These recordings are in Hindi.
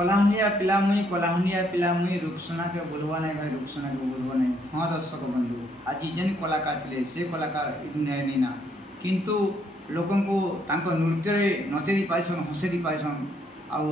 कलाहनिया पिला मुई रुकसुना के बोलवा नहीं भाई रुकसुना के बोलवा नहीं। हाँ दर्शक बंधु आज जेन कलाकार थे से कलाकार नहीं ना किंतु लोक को नृत्य नचेई पाइछन हसेई पाइछन आउ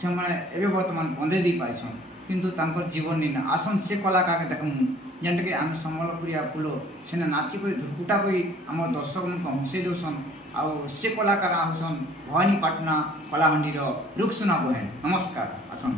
से मैंने बर्तमान बंदे पाइछन किंतु जीवन नहीं ना आसन से कलाकार के देखमु जेनटा कि आम सम्बलपुरिया फूल से नाची कर धुरकुटा कर आम दर्शक मन हसई दौसन आउ से कलाकार आसन भवानीपाटना कलाहांडीर रुकसुना बहन। नमस्कार आसन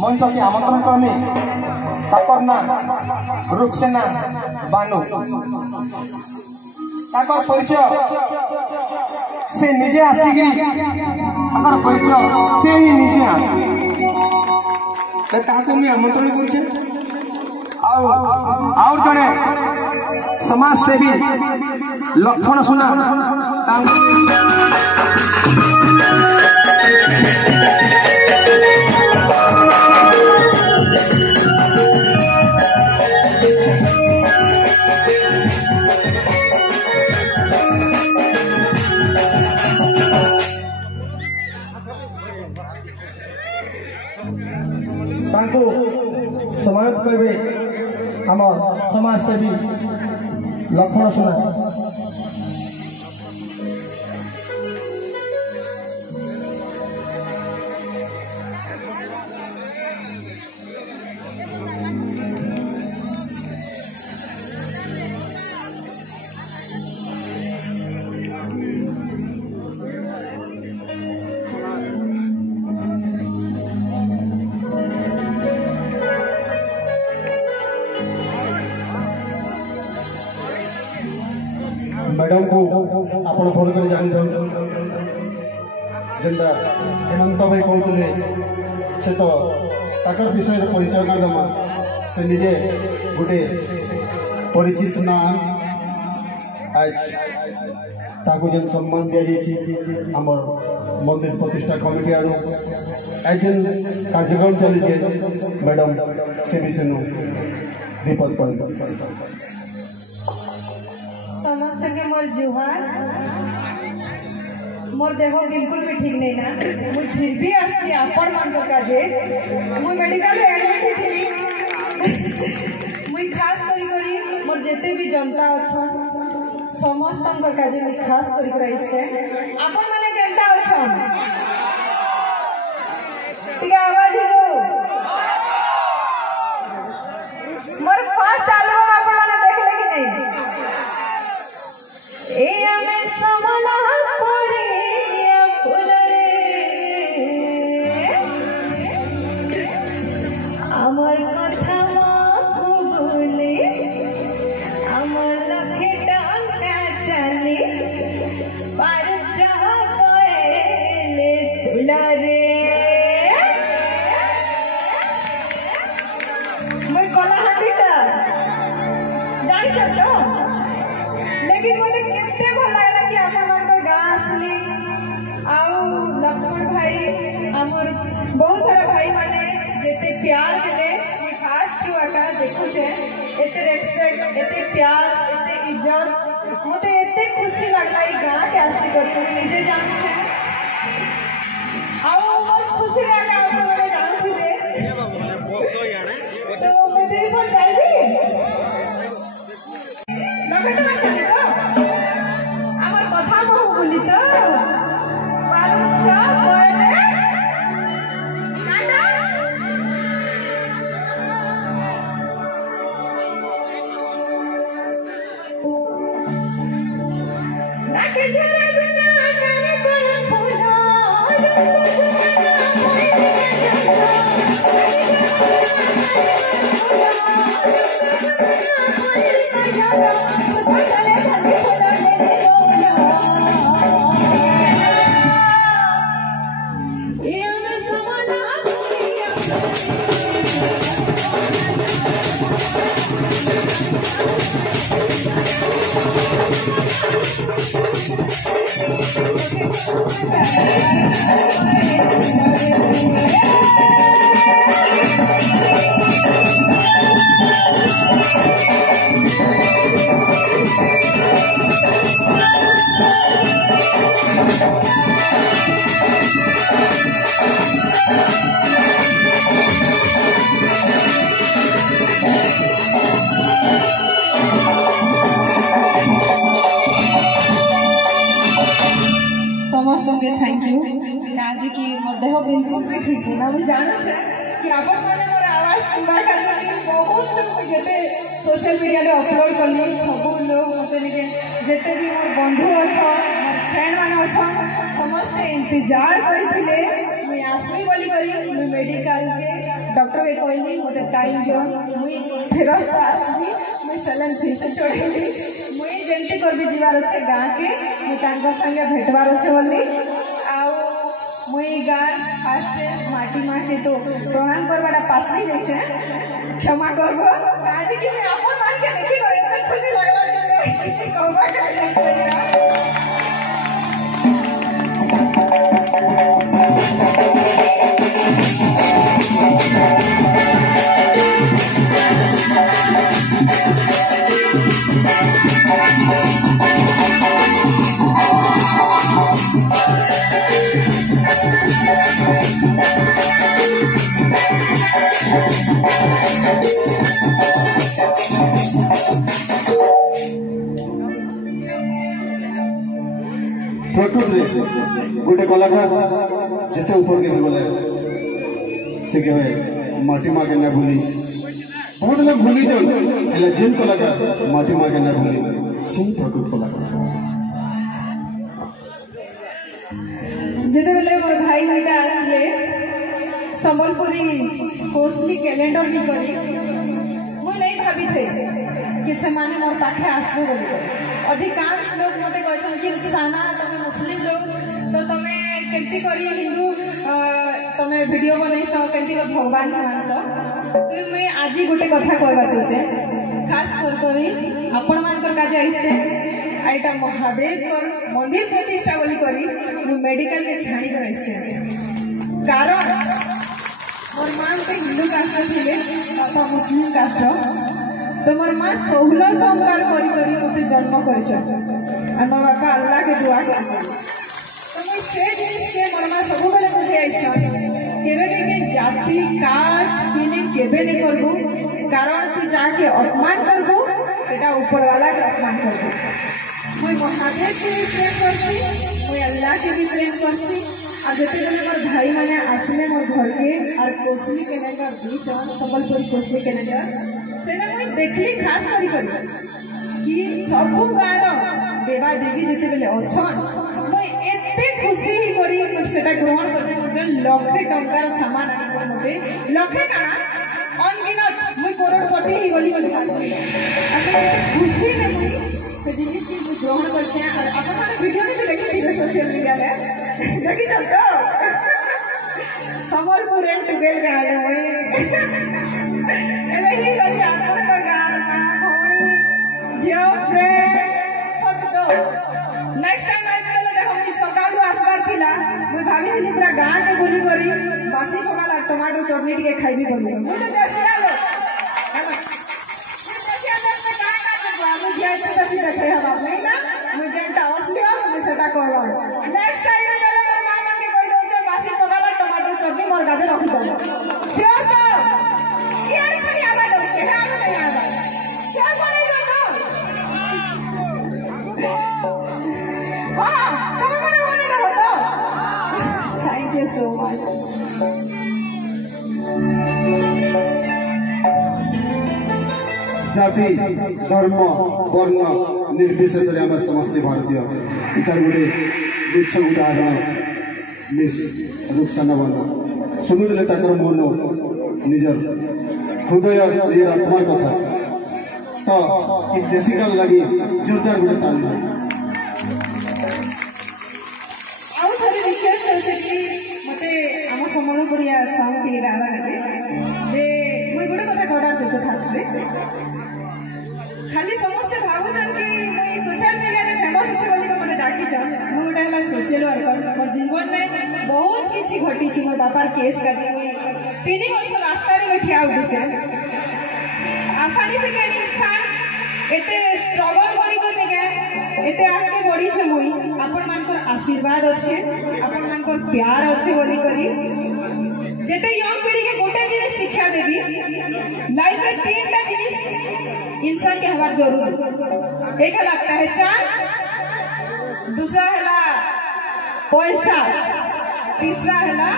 मंच की आमंत्रण करनी ताकर ना रुकसेना बानु ताकर परिचय से निजे आसिकी ताकर परिचय से ही निजे ताको मैं आमंत्रण करुचे और जड़े समाज सेवी लक्षण सुना समायोजित करेंगे आम समाज सेवी लक्षण सुना मैडम को आपण फोन कर जानी जेनटा हेमंत भाई कहते से तो ताकर विषय परिचय करदमा से निजे गोटे परिचित ना आज ताको जेन सम्मान दिया जाइए हमर मंदिर प्रतिष्ठा कमिटी आरो आज जेन कार्यक्रम चली मैडम से विषय दीपक पर समस्त के मोर जुहार मोर देह बिल्कुल भी ठीक नहीं ना मुझ फिर भी आसती आपण मान काजे मुझ मेडिकल एडमिट थी मुझ खास करी मोर जेते भी जनता अच्छा समस्त काजे मुझ खास करी इच्छे आपण माने जनता अच्छा ठीक आवाज जो मोर फर्स्ट एल्बम आपण माने देखले कि नहीं लेकिन मत केते भल लागला कि आपन को गां असली आउ लक्ष्मण भाई हमर बहुत सारा भाई माने जेते प्यार देले खास क्यों आका देखु छे एते रेस्पेक्ट एते प्यार एते इज्जत मते एते खुशी लागला ई गां के असली करतो निजे जान छे आउ मोर खुशी लागला आपन माने जान छिले तो मैं देवी पर गाइबी नगट चले तो আমার কথা বহু বলি তো পারুচ্ছা বলে নানা নাকে ঝরে বিনা কানে করে ফুলা Yeah. लाଗୁଛି कि मोर देह बिल्कुल भी ठीक ना मुझे जाना है कि आपण माने मोर आवाज सुनबा खातिर बहुत लोग जेते सोशल मीडिया रे अपलोड करली सब लोग मते निके जेते भी मोर बंधु अच्छा मोर फ्रेंड माने अच्छा समस्त इंतजार करथिले मुई आसमी बोली करी मुई मेडिकल के डॉक्टर के कहली मते टाइम जो मुई फेरस्त आसमी मुई सलन फिर से चढ़ेली मुई जेंती कर भी जीवार अच्छे गाँ के मुई तांकर संगे भेटवार अच्छे बोली आउ मुई गाँ फास्ट माटी माटी तो प्रणाम करवाटा पासी जाइछे क्षमा करबो काहे कि मैं अपन मान के देखि कर एते खुशी लागला जे किछि कहबा के नहीं कइरा प्रकृति गोटे कलाकार जिते ऊपर के भी गले से के माटी माँ के न भूली बहुत लोग भूली जाए जिन कलाकार माटी माँ के न भूली से प्रकृति कलाकार जिते बेले मोर भाई बेटा आसले संबलपुरी कोसली कैलेंडर भी करी मुझे नहीं भाभी थे कि से माने मोर पाखे आसबे बोली अधिकांश लोग मते कहसन कि रुखसाना तमे मुस्लिम लोग तो तमे केंती करी हिंदू तमे वीडियो बनैस केंती को भगवान के मानस तो मैं आज गोटे कथा कहबा चाहे खास करी आपण मानकर काजे आइछे आइटा महादेव कर मंदिर प्रतिष्ठा बोली करी मु मेडिकल के छाणी कर आइछे कारण मोर मां तो हिंदू कास्ट थिले बापा मुस्लिम कास्ट तो मोर माँ 16 सोमवार करी करी मते जन्म करिछ आ मोर बापा अल्लाह के दुआ कर तो मैं से जिनिस के मोर माँ सब बेले बुझे आइछ केबे के जाति कास्ट फीलिंग केबे नहीं करबो कारण तू जाके अपमान करबो एटा ऊपर वाला के अपमान करबो मैं महादेव के भी प्रेम करती मैं अल्लाह के भी प्रेम करती आ जते बेले मोर भाई माने आसले मोर घर के और कोसली कैलेंडर दुईटा संबलपुरी कोसली कैलेंडर सेना मैं देखली खास करी कि सब गाँव देवा देवी जिते बेले अच्छन मैं एते खुशी ही करी सेटा ग्रहण करते मोटे लक्षे टंकार सामान आनी कर मते लक्षे काना अनगिनत मैं करोड़पति ही गली बोली भाबी खुशी ने मुई से जिनिस की ग्रहण करते हैं और अपन माने वीडियो में देखि थी सोशल मीडिया रे देखि तो संबलपुर एंड टुगेल गाले मैं एमे की करी आपण कर गान का भौणी जियो फ्रेंड सत तो नेक्स्ट टाइम आई पहले देखो हम सकालू आसबार थिला मैं भाभी थी पूरा गान के बोली करी बासी पकाला टमाटर चटनी के खाइबी बोली मैं तो देसिया लो है ना देसिया लोग में गान का बाबू जिया से देखे हम आप नहीं ना मैं जेंटा असली हो मैं सेटा कहबा नेक्स्ट टाइम मेरे मोर मां मन के कोई दो बासी पकाला टमाटर चटनी मोर गाजे रखी दो श्योर तो Thank you so much. जाति धर्म वर्ण निर्विशेष आम समस्त भारतीय इतार गोटे गुच्छ उदाहरण मिस रुखसाना बन शुणुले मन निजर हृदय निजर आत्मार कथा तो ये देशी गान लगी जोरदार गोटे ताली मते आम संबलपुरिया सॉन्ग टी गाना लगे जे मुई गोटे कथा कहबार चाहे फास्ट रे खाली समस्ते भावुछन कि मुई सोशल मीडिया रे फेमस अछि बोली मते डाकिछन मु गोटे हला सोशल वर्कर मोर जीवन में बहुत किछि घटी छि मोर बापार केस काटी 3 वर्ष रास्ता रे बैठिया उठिछे आसानी से के इंसान एते स्ट्रगल करी कर के एते आगे बढ़ी छे मुई आपण मानकर आशीर्वाद अच्छे आपण मानकर प्यार अच्छे बोली करी जेते यंग पीढ़ी के गोटे जिनिस शिक्षा देबी लाइफ में 3टा जिनिस इंसान के हमार जरूर एक है पहचान दूसरा है पैसा तीसरा है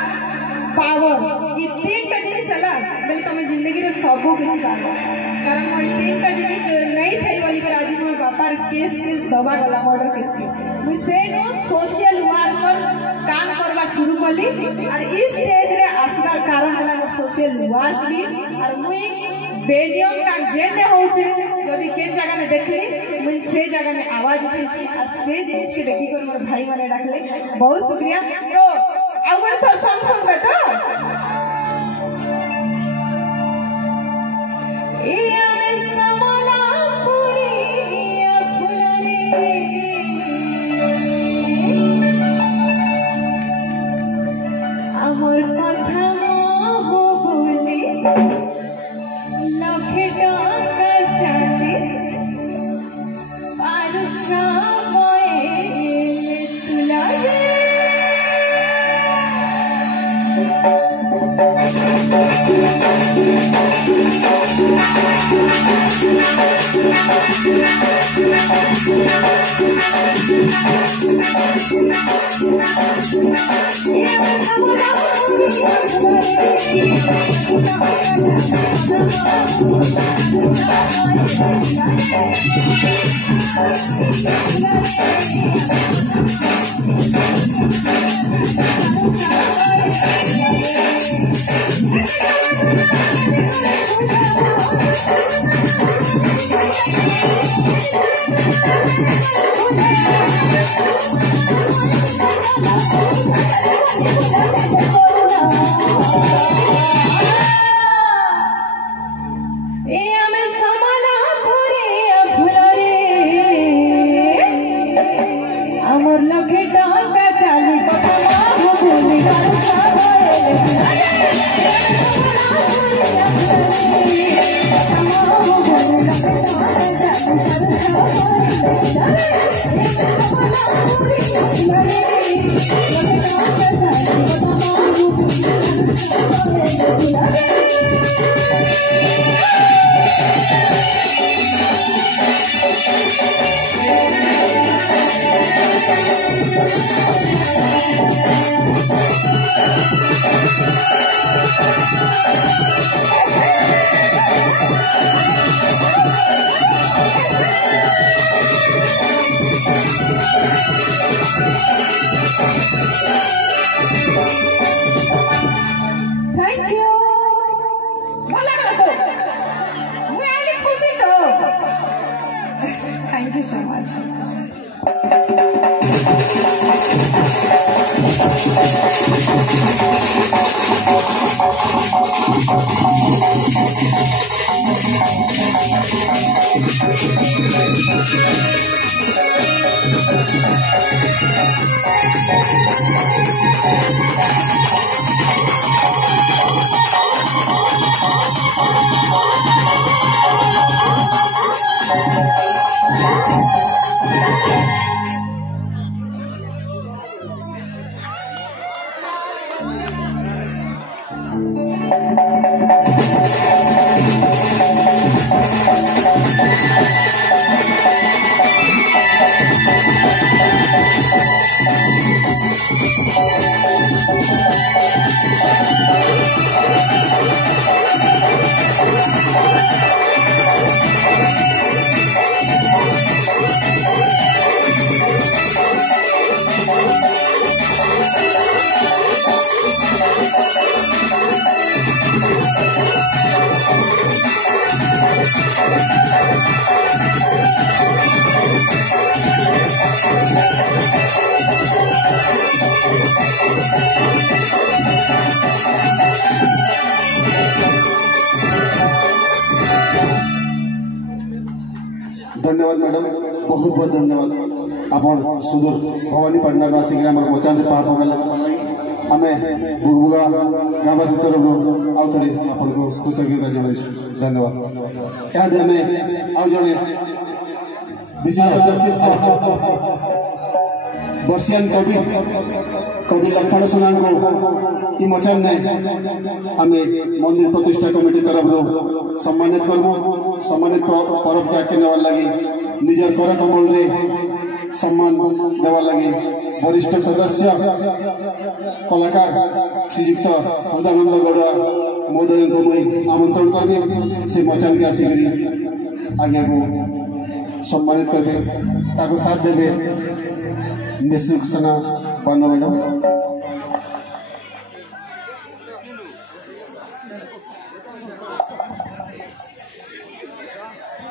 पावर। ये तीन टा जिनिस है बोले तुम जिंदगी रे सब किसी पार कारण मोर तीन टा जिनिस नहीं थे बोली पर आज मोर बापार केस के दबा गला मर्डर केस के मुई से नो सोशल वर्कर काम करवा शुरू कली और इस स्टेज रे आसबार कारण है मोर सोशल वर्क भी और मुई बेनियम का जेने होचे जदी केन जगह में देखली मुई से जगह में आवाज उठेसी और से जिनिस के देखी कर मोर भाई माने डाकले बहुत शुक्रिया। तो अवन सर सॉन्ग बेटा ए में समला पूरी फुलरी अमर कथा हो बोली लखे टाका चाले पारुसा होए तुलारे Thank you so much. धन्यवाद मैडम, बहुत बहुत धन्यवाद। आपण सुदूर भवानीपाटना आसिक मचान पाप आम बुगबुगा गाँववासी तरफ आउ थे आपको कृतज्ञता जन धन्यवाद। क्या आम आउ जड़े विशिष्ट व्यक्ति वर्षियान कवि कवि लक्ष्मण सुना को मचान में आम मंदिर प्रतिष्ठा कमिटी तरफ सम्मानित करमु। सम्मानित परब के आगे नेवार लगी निजर कर कमल रे सम्मान देवार लगी वरिष्ठ सदस्य कलाकार श्रीजुक्त हृदानंद गड़ुआ महोदय को मुझे आमंत्रण करबे से मचान के आसिक आज्ञा को सम्मानित करबे साथ देवे नेशनल सेना पांडा मैडम।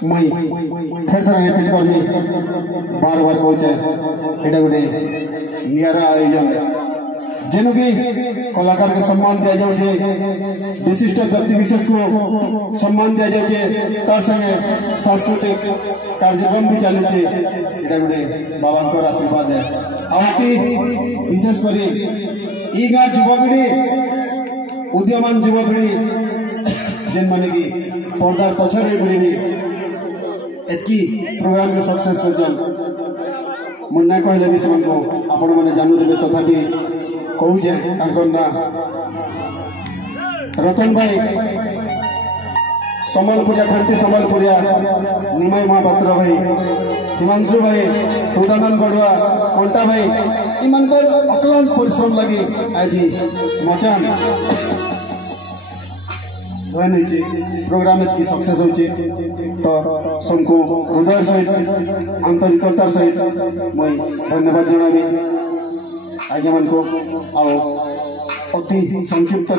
मुई फिर थोड़ा रिपीट करनी बार बार कहे एटा गोटे निरा आयोजन जेनु कि कलाकार को सम्मान दिया जाए विशिष्ट व्यक्ति विशेष को सम्मान दिया जाए तार संगे सांस्कृतिक कार्यक्रम भी चलुचे एटा गोटे बाबा आशीर्वाद है आती विशेष कर गाँव युवपीढ़ी उद्यमान युवपीढ़ी जेन माने कि पर्दार पछरे बुढ़ी एतकी प्रोग्राम के सक्सेस कर मुन्ना कहले भी से आपण मैंने जानू देवे तथापि कहूचे ना रतन भाई सम्बलपुरिया खंटी सम्बलपुरिया निमाई महापात्र भाई हिमांशु भाई हृदानंद गड़ुआ कंटा भाई इमानकर अक्लांत परिश्रम लगी आज मचान जॉइन होइए प्रोग्राम एतकी सक्सेस होइए तो सबको हृदय सहित आंतरिकतार सहित मैं धन्यवाद जनाबी आज्ञा मान को अति संक्षिप्त